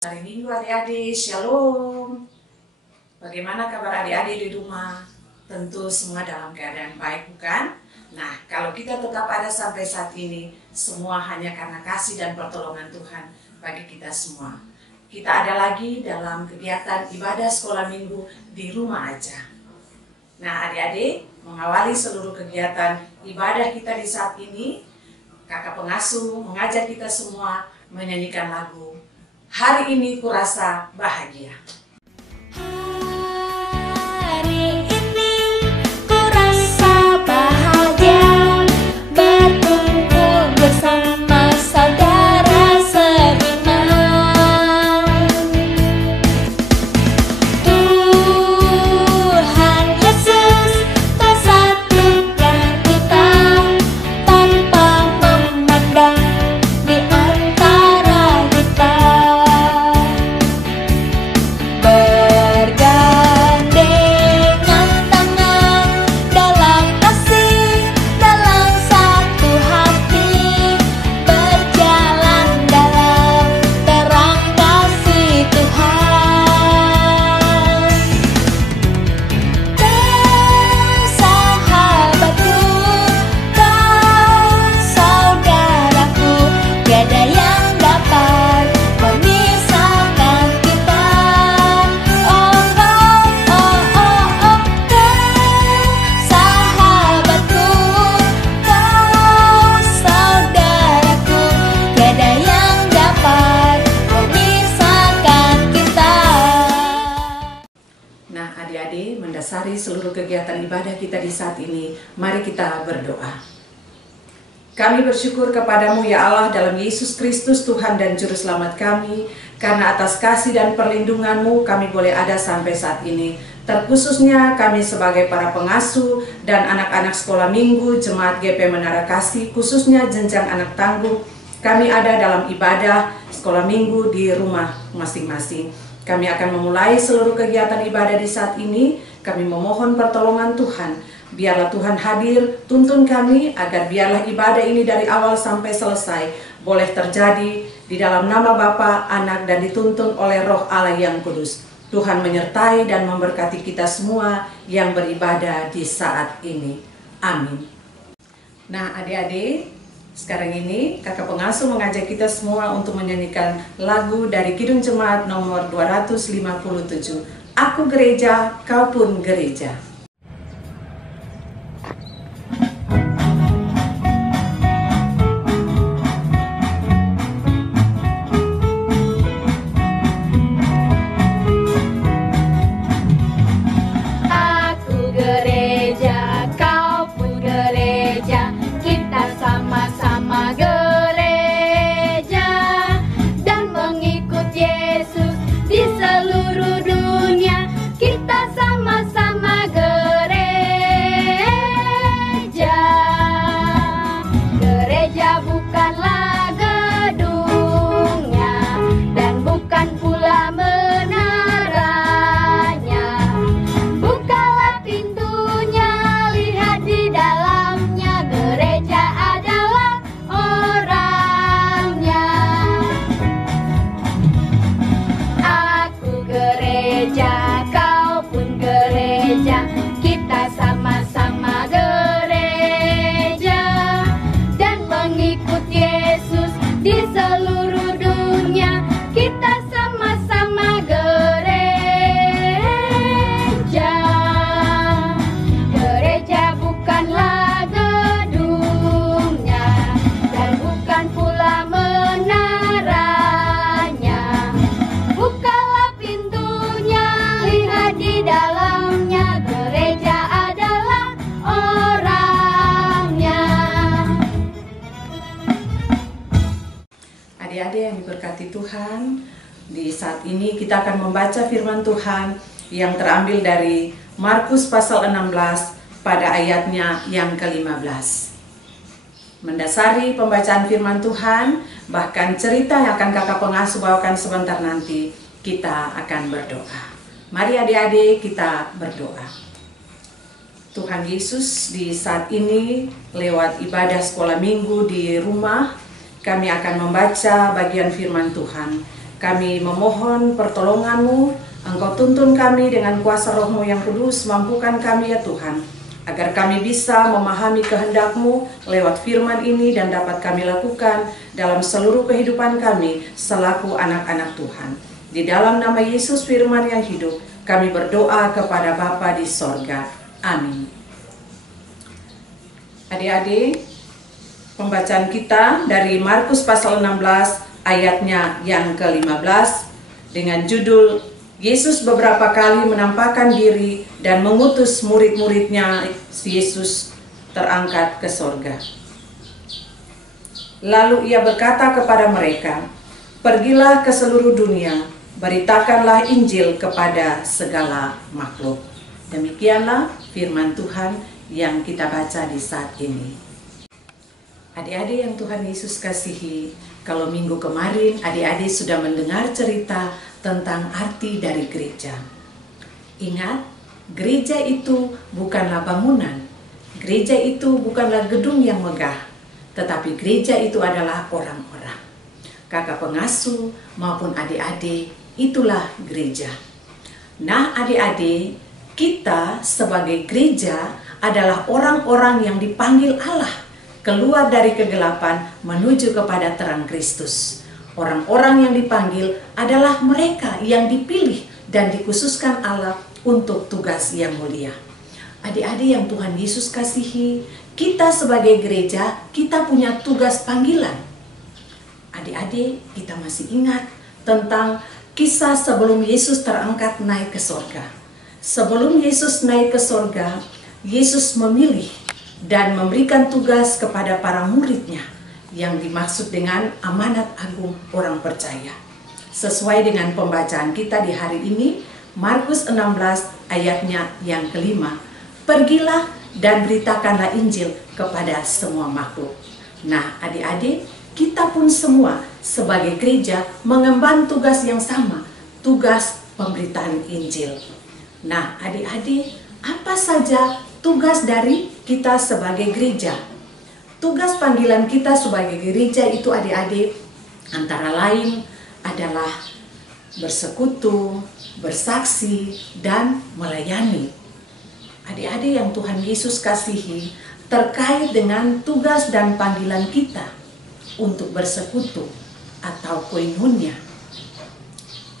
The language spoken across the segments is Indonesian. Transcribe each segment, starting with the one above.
Hari Minggu adik-adik, shalom. Bagaimana kabar adik-adik di rumah? Tentu semua dalam keadaan baik, bukan? Nah, kalau kita tetap ada sampai saat ini, semua hanya karena kasih dan pertolongan Tuhan bagi kita semua. Kita ada lagi dalam kegiatan ibadah sekolah minggu di rumah aja. Nah, adik-adik, mengawali seluruh kegiatan ibadah kita di saat ini, kakak pengasuh mengajak kita semua menyanyikan lagu Hari Ini Kurasa Bahagia. Hari ini kurasa bahagia, berkumpul bersama saudara seiman. Tuhan Yesus telah satukan kita tanpa memandang di antara kita. Bergandengan tangan dalam kasih, dalam satu hati, berjalan dalam terang kasih Tuhan. Kau sahabatku, kau saudaraku, tiada yang dapat memisahkan kita. Oh, oh, oh, oh, oh, kau sahabatku, kau saudaraku, tiada yang dapat memisahkan kita. Nah, adik-adik, mendasari seluruh kegiatan ibadah kita di saat ini, mari kita berdoa. Kami bersyukur kepadamu ya Allah dalam Yesus Kristus Tuhan dan Juru Selamat kami, karena atas kasih dan perlindunganmu kami boleh ada sampai saat ini. Terkhususnya kami sebagai para pengasuh dan anak-anak sekolah minggu Jemaat GP Menara Kasih, khususnya jenjang anak tangguh, kami ada dalam ibadah sekolah minggu di rumah masing-masing. Kami akan memulai seluruh kegiatan ibadah di saat ini. Kami memohon pertolongan Tuhan. Biarlah Tuhan hadir, tuntun kami agar biarlah ibadah ini dari awal sampai selesai boleh terjadi di dalam nama Bapa, Anak, dan dituntun oleh Roh Allah yang kudus. Tuhan menyertai dan memberkati kita semua yang beribadah di saat ini. Amin. Nah, adik-adik, sekarang ini kakak pengasuh mengajak kita semua untuk menyanyikan lagu dari Kidung Jemaat nomor 257. Aku gereja, kau pun gereja. Aku gereja, kau pun gereja, kita sama-sama gereja dan mengikut Yesus di seluruh dunia. Kita sama-sama gereja. Gereja bukanlah gedungnya dan bukan pula menaranya. Bukalah pintunya, lihat di dalamnya, gereja adalah orangnya. Aku gereja, kau pun gereja, kita sama-sama gereja dan mengikut Yesus di seluruh dunia. Kita sama-sama gereja. Gereja bukanlah gedungnya dan bukan pula menaranya. Bukalah pintunya, lihat di dalamnya, gereja adalah orangnya. Adik-adik yang diberkati Tuhan, di saat ini kita akan membaca firman Tuhan yang terambil dari Markus pasal 16 pada ayatnya yang ke-15. Mendasari pembacaan firman Tuhan, bahkan cerita yang akan kakak pengasuh bawakan sebentar nanti, kita akan berdoa. Mari adik-adik kita berdoa. Tuhan Yesus, di saat ini lewat ibadah sekolah minggu di rumah, kami akan membaca bagian firman Tuhan. Kami memohon pertolongan-Mu, Engkau tuntun kami dengan kuasa Roh-Mu yang kudus, mampukan kami ya Tuhan, agar kami bisa memahami kehendak-Mu lewat firman ini dan dapat kami lakukan dalam seluruh kehidupan kami selaku anak-anak Tuhan. Di dalam nama Yesus firman yang hidup, kami berdoa kepada Bapa di sorga. Amin. Adik-adik, pembacaan kita dari Markus pasal 16 ayatnya yang ke-15 dengan judul Yesus beberapa kali menampakkan diri dan mengutus murid-muridnya. Yesus terangkat ke sorga. Lalu ia berkata kepada mereka, "Pergilah ke seluruh dunia, beritakanlah Injil kepada segala makhluk." Demikianlah firman Tuhan yang kita baca di saat ini. Adik-adik yang Tuhan Yesus kasihi, kalau minggu kemarin adik-adik sudah mendengar cerita tentang arti dari gereja. Ingat, gereja itu bukanlah bangunan, gereja itu bukanlah gedung yang megah, tetapi gereja itu adalah orang-orang. Kakak pengasuh maupun adik-adik, itulah gereja. Nah adik-adik, kita sebagai gereja adalah orang-orang yang dipanggil Allah keluar dari kegelapan menuju kepada terang Kristus. Orang-orang yang dipanggil adalah mereka yang dipilih dan dikhususkan Allah untuk tugas yang mulia. Adik-adik yang Tuhan Yesus kasihi, kita sebagai gereja, kita punya tugas panggilan. Adik-adik, kita masih ingat tentang kisah sebelum Yesus terangkat naik ke sorga. Sebelum Yesus naik ke sorga, Yesus memilih dan memberikan tugas kepada para muridnya yang dimaksud dengan amanat agung orang percaya. Sesuai dengan pembacaan kita di hari ini, Markus 16 ayatnya yang ke-5, "Pergilah dan beritakanlah Injil kepada semua makhluk." Nah adik-adik, kita pun semua sebagai gereja mengemban tugas yang sama, tugas pemberitaan Injil. Nah adik-adik, apa saja tugas dari kita sebagai gereja? Tugas panggilan kita sebagai gereja itu adik-adik antara lain adalah bersekutu, bersaksi, dan melayani. Adik-adik yang Tuhan Yesus kasihi, terkait dengan tugas dan panggilan kita untuk bersekutu atau koinonia.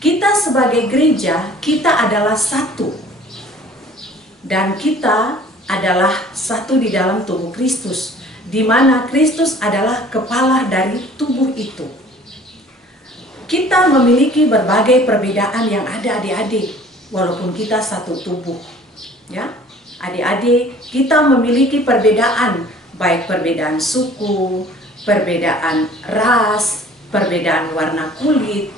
Kita sebagai gereja, kita adalah satu. Dan kita adalah satu di dalam tubuh Kristus, di mana Kristus adalah kepala dari tubuh itu. Kita memiliki berbagai perbedaan yang ada adik-adik, walaupun kita satu tubuh. Ya, adik-adik, kita memiliki perbedaan, baik perbedaan suku, perbedaan ras, perbedaan warna kulit,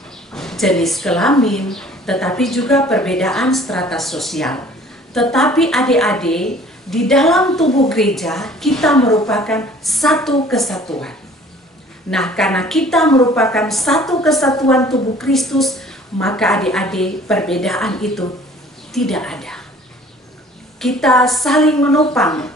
jenis kelamin, tetapi juga perbedaan strata sosial. Tetapi adik-adik, di dalam tubuh gereja kita merupakan satu kesatuan. Nah, karena kita merupakan satu kesatuan tubuh Kristus, maka adik-adik perbedaan itu tidak ada. Kita saling menopang,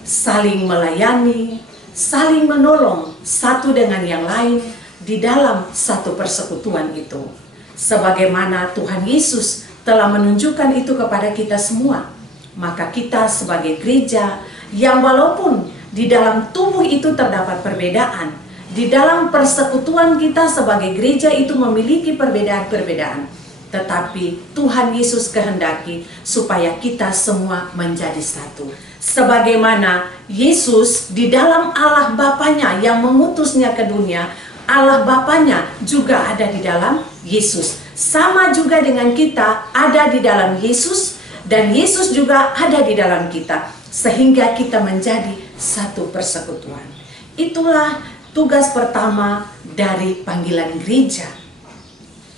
saling melayani, saling menolong satu dengan yang lain di dalam satu persekutuan itu. Sebagaimana Tuhan Yesus telah menunjukkan itu kepada kita semua. Maka kita sebagai gereja yang walaupun di dalam tubuh itu terdapat perbedaan, di dalam persekutuan kita sebagai gereja itu memiliki perbedaan-perbedaan, tetapi Tuhan Yesus kehendaki supaya kita semua menjadi satu. Sebagaimana Yesus di dalam Allah Bapanya yang mengutusnya ke dunia, Allah Bapanya juga ada di dalam Yesus. Sama juga dengan kita ada di dalam Yesus, dan Yesus juga ada di dalam kita, sehingga kita menjadi satu persekutuan. Itulah tugas pertama dari panggilan gereja.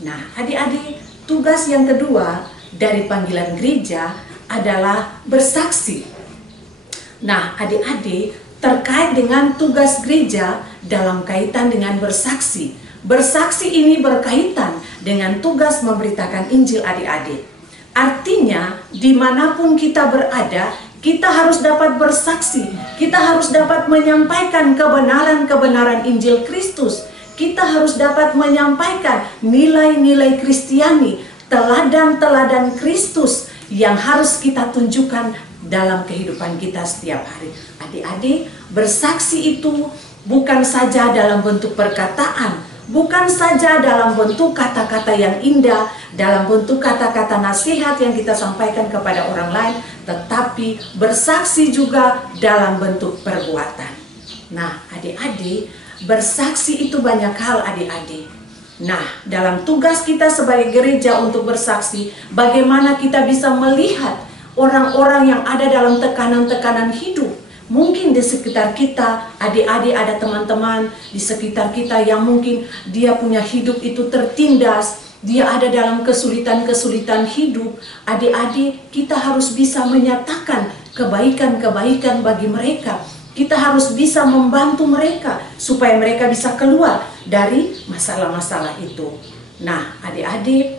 Nah, adik-adik, tugas yang kedua dari panggilan gereja adalah bersaksi. Nah, adik-adik, terkait dengan tugas gereja dalam kaitan dengan bersaksi. Bersaksi ini berkaitan dengan tugas memberitakan Injil adik-adik. Artinya, dimanapun kita berada, kita harus dapat bersaksi. Kita harus dapat menyampaikan kebenaran-kebenaran Injil Kristus. Kita harus dapat menyampaikan nilai-nilai Kristiani, teladan-teladan Kristus yang harus kita tunjukkan dalam kehidupan kita setiap hari. Adik-adik, bersaksi itu bukan saja dalam bentuk perkataan, bukan saja dalam bentuk kata-kata yang indah, dalam bentuk kata-kata nasihat yang kita sampaikan kepada orang lain, tetapi bersaksi juga dalam bentuk perbuatan. Nah, adik-adik, bersaksi itu banyak hal, adik-adik. Nah, dalam tugas kita sebagai gereja untuk bersaksi, bagaimana kita bisa melihat orang-orang yang ada dalam tekanan-tekanan hidup. Mungkin di sekitar kita, adik-adik ada teman-teman di sekitar kita yang mungkin dia punya hidup itu tertindas, dia ada dalam kesulitan-kesulitan hidup. Adik-adik, kita harus bisa menyatakan kebaikan-kebaikan bagi mereka. Kita harus bisa membantu mereka supaya mereka bisa keluar dari masalah-masalah itu. Nah, adik-adik,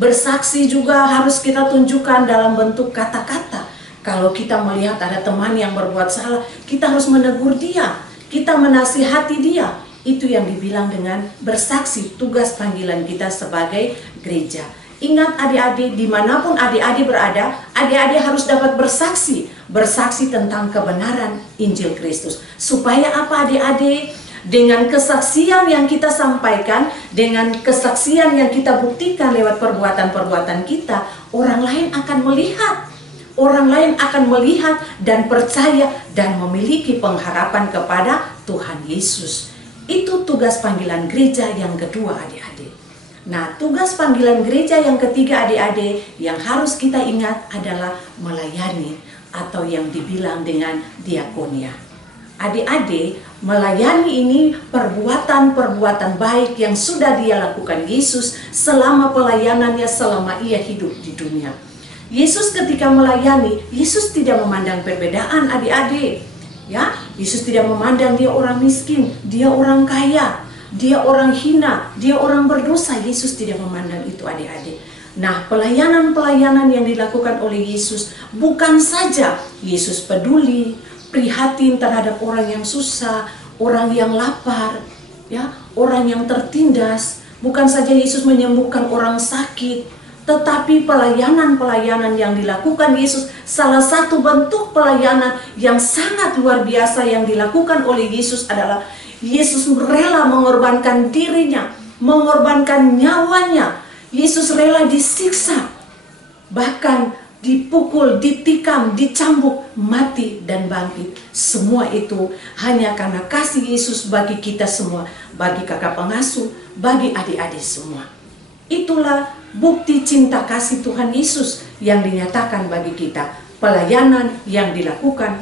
bersaksi juga harus kita tunjukkan dalam bentuk kata-kata. Kalau kita melihat ada teman yang berbuat salah, kita harus menegur dia, kita menasihati dia. Itu yang dibilang dengan bersaksi, tugas panggilan kita sebagai gereja. Ingat adik-adik, dimanapun adik-adik berada, adik-adik harus dapat bersaksi. Bersaksi tentang kebenaran Injil Kristus. Supaya apa adik-adik? Dengan kesaksian yang kita sampaikan, dengan kesaksian yang kita buktikan lewat perbuatan-perbuatan kita, orang lain akan melihat. Orang lain akan melihat dan percaya dan memiliki pengharapan kepada Tuhan Yesus. Itu tugas panggilan gereja yang kedua, adik-adik. Nah, tugas panggilan gereja yang ketiga, adik-adik, yang harus kita ingat adalah melayani atau yang dibilang dengan diakonia. Adik-adik, melayani ini perbuatan-perbuatan baik yang sudah dia lakukan Yesus selama pelayanannya, selama ia hidup di dunia. Yesus ketika melayani, Yesus tidak memandang perbedaan, adik-adik. Ya, Yesus tidak memandang dia orang miskin, dia orang kaya, dia orang hina, dia orang berdosa. Yesus tidak memandang itu, adik-adik. Nah, pelayanan-pelayanan yang dilakukan oleh Yesus bukan saja Yesus peduli, prihatin terhadap orang yang susah, orang yang lapar, ya, orang yang tertindas. Bukan saja Yesus menyembuhkan orang sakit, tetapi pelayanan-pelayanan yang dilakukan Yesus, salah satu bentuk pelayanan yang sangat luar biasa yang dilakukan oleh Yesus adalah Yesus rela mengorbankan dirinya, mengorbankan nyawanya. Yesus rela disiksa, bahkan dipukul, ditikam, dicambuk, mati dan bangkit. Semua itu hanya karena kasih Yesus bagi kita semua, bagi kakak pengasuh, bagi adik-adik semua. Itulah bukti cinta kasih Tuhan Yesus yang dinyatakan bagi kita, pelayanan yang dilakukan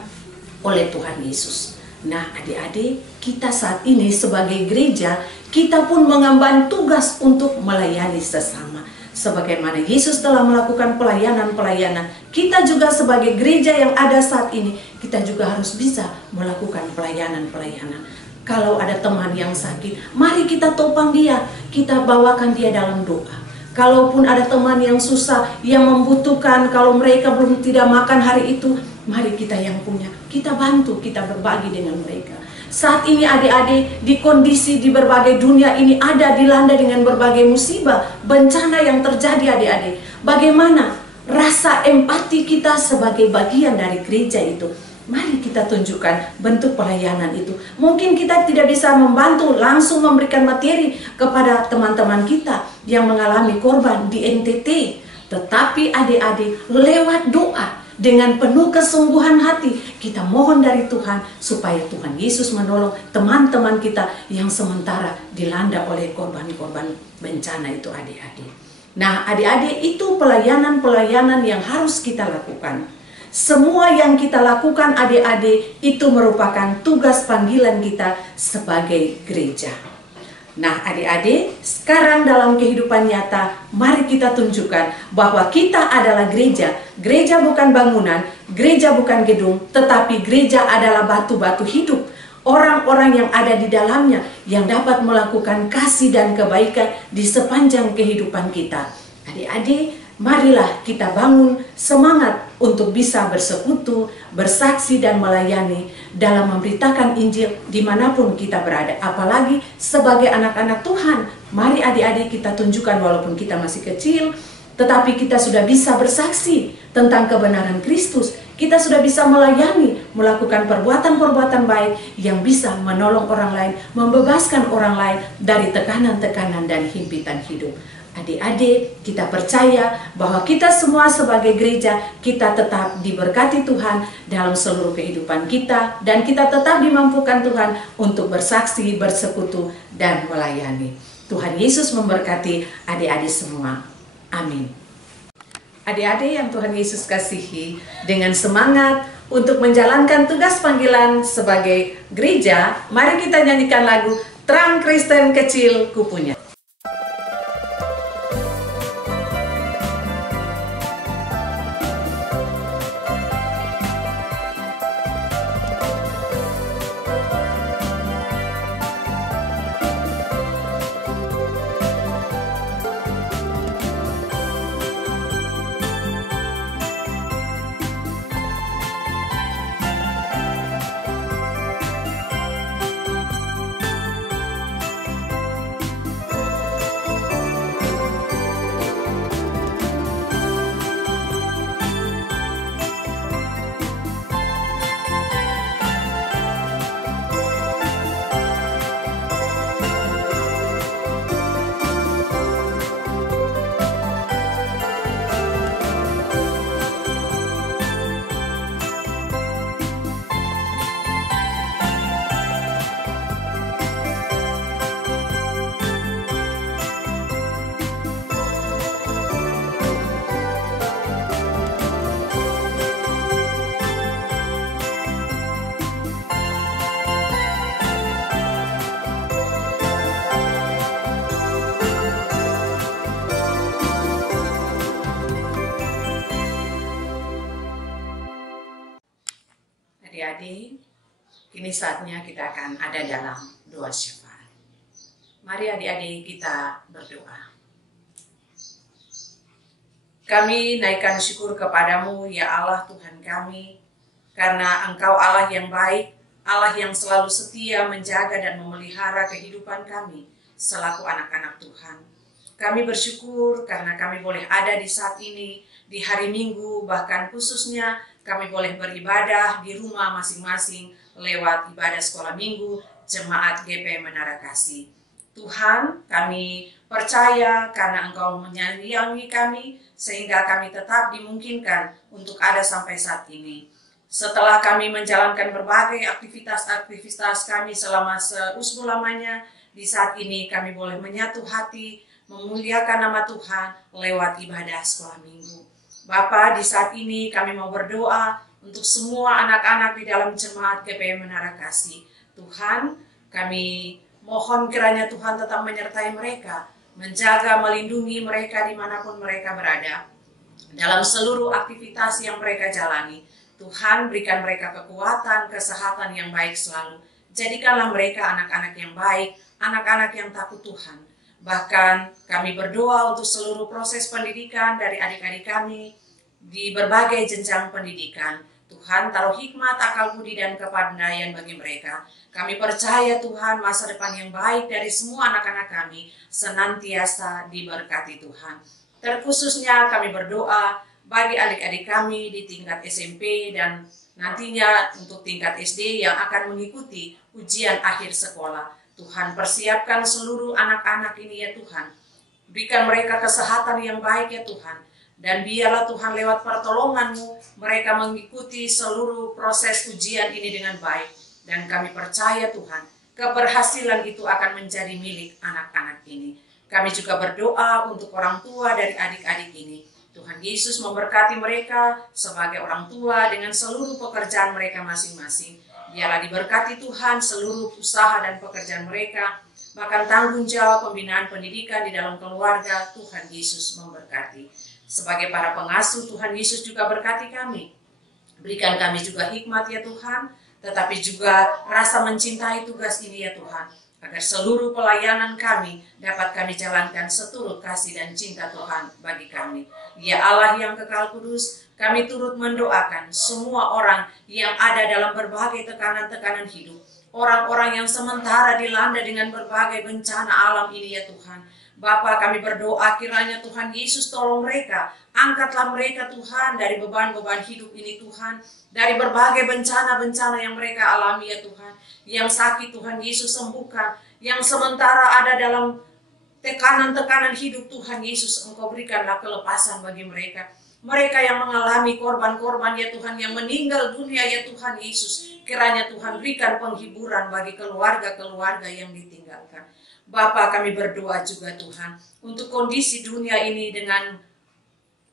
oleh Tuhan Yesus. Nah, adik-adik, kita saat ini sebagai gereja, kita pun mengemban tugas untuk melayani sesama. Sebagaimana Yesus telah melakukan pelayanan-pelayanan, kita juga sebagai gereja yang ada saat ini, kita juga harus bisa melakukan pelayanan-pelayanan. Kalau ada teman yang sakit, mari kita topang dia, kita bawakan dia dalam doa. Kalaupun ada teman yang susah, yang membutuhkan, kalau mereka belum tidak makan hari itu, mari kita yang punya, kita bantu, kita berbagi dengan mereka. Saat ini adik-adik di kondisi di berbagai dunia ini ada dilanda dengan berbagai musibah, bencana yang terjadi adik-adik. Bagaimana rasa empati kita sebagai bagian dari gereja itu? Mari kita tunjukkan bentuk pelayanan itu. Mungkin kita tidak bisa membantu langsung memberikan materi kepada teman-teman kita yang mengalami korban di NTT. Tetapi adik-adik lewat doa dengan penuh kesungguhan hati kita mohon dari Tuhan supaya Tuhan Yesus menolong teman-teman kita yang sementara dilanda oleh korban-korban bencana itu, adik-adik. Nah, adik-adik, itu pelayanan-pelayanan yang harus kita lakukan. Semua yang kita lakukan adik-adik itu merupakan tugas panggilan kita sebagai gereja. Nah adik-adik, sekarang dalam kehidupan nyata, mari kita tunjukkan bahwa kita adalah gereja. Gereja bukan bangunan, gereja bukan gedung, tetapi gereja adalah batu-batu hidup. Orang-orang yang ada di dalamnya yang dapat melakukan kasih dan kebaikan di sepanjang kehidupan kita. Adik-adik, marilah kita bangun semangat untuk bisa bersekutu, bersaksi dan melayani dalam memberitakan Injil dimanapun kita berada. Apalagi sebagai anak-anak Tuhan, mari adik-adik kita tunjukkan walaupun kita masih kecil, tetapi kita sudah bisa bersaksi tentang kebenaran Kristus. Kita sudah bisa melayani, melakukan perbuatan-perbuatan baik yang bisa menolong orang lain, membebaskan orang lain dari tekanan-tekanan dan himpitan hidup. Adik-adik, kita percaya bahwa kita semua sebagai gereja, kita tetap diberkati Tuhan dalam seluruh kehidupan kita, dan kita tetap dimampukan Tuhan untuk bersaksi, bersekutu, dan melayani. Tuhan Yesus memberkati adik-adik semua. Amin. Adik-adik yang Tuhan Yesus kasihi, dengan semangat untuk menjalankan tugas panggilan sebagai gereja, mari kita nyanyikan lagu Terang Kristen Kecil Kupunya. Adik-adik, kini saatnya kita akan ada dalam doa syafaat. Mari adik-adik kita berdoa. Kami naikkan syukur kepadamu ya Allah Tuhan kami, karena Engkau Allah yang baik, Allah yang selalu setia menjaga dan memelihara kehidupan kami selaku anak-anak Tuhan. Kami bersyukur karena kami boleh ada di saat ini, di hari Minggu, bahkan khususnya kami boleh beribadah di rumah masing-masing lewat ibadah sekolah minggu Jemaat GP Menara Kasih. Tuhan, kami percaya karena Engkau menyayangi kami sehingga kami tetap dimungkinkan untuk ada sampai saat ini. Setelah kami menjalankan berbagai aktivitas kami selama seusbuh lamanya, di saat ini kami boleh menyatu hati, memuliakan nama Tuhan lewat ibadah sekolah minggu. Bapa, di saat ini kami mau berdoa untuk semua anak-anak di dalam Jemaat GP Menara Kasih. Tuhan, kami mohon kiranya Tuhan tetap menyertai mereka, menjaga, melindungi mereka dimanapun mereka berada. Dalam seluruh aktivitas yang mereka jalani, Tuhan berikan mereka kekuatan, kesehatan yang baik selalu. Jadikanlah mereka anak-anak yang baik, anak-anak yang takut Tuhan. Bahkan kami berdoa untuk seluruh proses pendidikan dari adik-adik kami di berbagai jenjang pendidikan. Tuhan taruh hikmat, akal budi, dan kepandaian bagi mereka. Kami percaya Tuhan masa depan yang baik dari semua anak-anak kami senantiasa diberkati Tuhan. Terkhususnya kami berdoa bagi adik-adik kami di tingkat SMP dan nantinya untuk tingkat SD yang akan mengikuti ujian akhir sekolah. Tuhan persiapkan seluruh anak-anak ini ya Tuhan. Berikan mereka kesehatan yang baik ya Tuhan. Dan biarlah Tuhan lewat pertolongan-Mu mereka mengikuti seluruh proses ujian ini dengan baik. Dan kami percaya Tuhan, keberhasilan itu akan menjadi milik anak-anak ini. Kami juga berdoa untuk orang tua dari adik-adik ini. Tuhan Yesus memberkati mereka sebagai orang tua dengan seluruh pekerjaan mereka masing-masing. Biarlah diberkati Tuhan seluruh usaha dan pekerjaan mereka, bahkan tanggung jawab pembinaan pendidikan di dalam keluarga. Tuhan Yesus memberkati. Sebagai para pengasuh, Tuhan Yesus juga berkati kami. Berikan kami juga hikmat ya Tuhan, tetapi juga rasa mencintai tugas ini ya Tuhan. agar seluruh pelayanan kami dapat kami jalankan seturut kasih dan cinta Tuhan bagi kami. Ya Allah yang kekal kudus, kami turut mendoakan semua orang yang ada dalam berbagai tekanan-tekanan hidup, orang-orang yang sementara dilanda dengan berbagai bencana alam ini ya Tuhan. Bapa, kami berdoa kiranya Tuhan Yesus tolong mereka, angkatlah mereka Tuhan dari beban-beban hidup ini Tuhan, dari berbagai bencana-bencana yang mereka alami ya Tuhan. Yang sakit Tuhan Yesus sembuhkan, yang sementara ada dalam tekanan-tekanan hidup Tuhan Yesus, Engkau berikanlah kelepasan bagi mereka. Mereka yang mengalami korban-korban ya Tuhan, yang meninggal dunia ya Tuhan Yesus, kiranya Tuhan berikan penghiburan bagi keluarga-keluarga yang ditinggalkan. Bapa, kami berdoa juga Tuhan untuk kondisi dunia ini dengan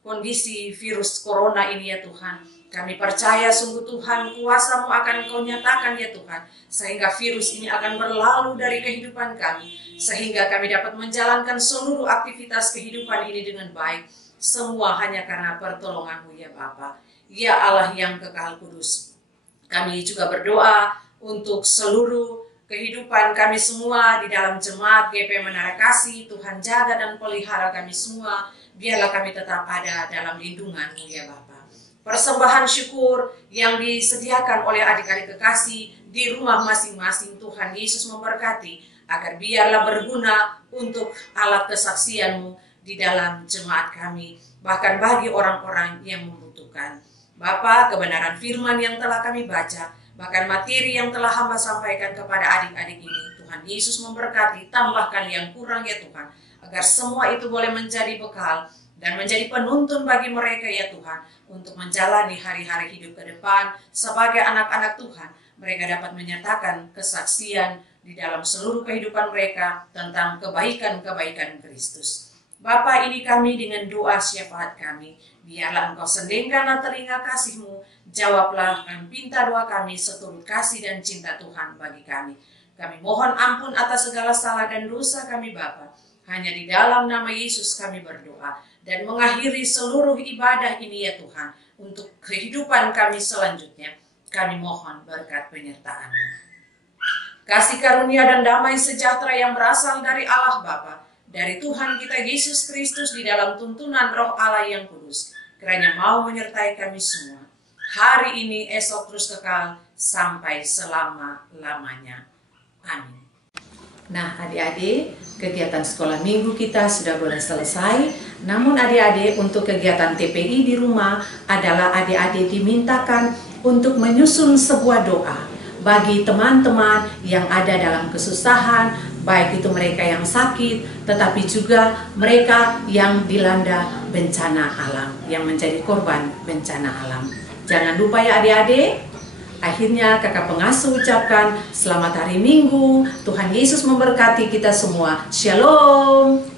kondisi virus corona ini ya Tuhan. Kami percaya sungguh Tuhan kuasa-Mu akan Kau nyatakan ya Tuhan, sehingga virus ini akan berlalu dari kehidupan kami, sehingga kami dapat menjalankan seluruh aktivitas kehidupan ini dengan baik. Semua hanya karena pertolongan-Mu ya Bapa. Ya Allah yang kekal kudus, kami juga berdoa untuk seluruh kehidupan kami semua di dalam jemaat GP Menara Kasih. Tuhan jaga dan pelihara kami semua, biarlah kami tetap ada dalam lindungan-Mu ya Bapa. Persembahan syukur yang disediakan oleh adik-adik kekasih di rumah masing-masing, Tuhan Yesus memberkati, agar biarlah berguna untuk alat kesaksian-Mu di dalam jemaat kami, bahkan bagi orang-orang yang membutuhkan. Bapa, kebenaran firman yang telah kami baca, bahkan materi yang telah hamba sampaikan kepada adik-adik ini, Tuhan Yesus memberkati, tambahkan yang kurang ya Tuhan, agar semua itu boleh menjadi bekal dan menjadi penuntun bagi mereka ya Tuhan, untuk menjalani hari-hari hidup ke depan sebagai anak-anak Tuhan. Mereka dapat menyatakan kesaksian di dalam seluruh kehidupan mereka tentang kebaikan-kebaikan Kristus. Bapa, ini kami dengan doa syafaat kami, biarlah Engkau sendengkanlah telinga kasih-Mu, jawablah dan pinta doa kami seturut kasih dan cinta Tuhan bagi kami. Kami mohon ampun atas segala salah dan dosa kami Bapa. Hanya di dalam nama Yesus kami berdoa dan mengakhiri seluruh ibadah ini ya Tuhan. Untuk kehidupan kami selanjutnya, kami mohon berkat penyertaan-Mu. Kasih karunia dan damai sejahtera yang berasal dari Allah Bapa, dari Tuhan kita Yesus Kristus di dalam tuntunan Roh Allah yang kudus, kiranya mau menyertai kami semua, hari ini, esok, terus kekal, sampai selama-lamanya. Amin. Nah adik-adik, kegiatan sekolah minggu kita sudah boleh selesai. Namun adik-adik, untuk kegiatan TPI di rumah adalah adik-adik dimintakan untuk menyusun sebuah doa bagi teman-teman yang ada dalam kesusahan, baik itu mereka yang sakit, tetapi juga mereka yang dilanda bencana alam, yang menjadi korban bencana alam. Jangan lupa ya adik-adik. Akhirnya kakak pengasuh ucapkan selamat hari Minggu. Tuhan Yesus memberkati kita semua. Shalom.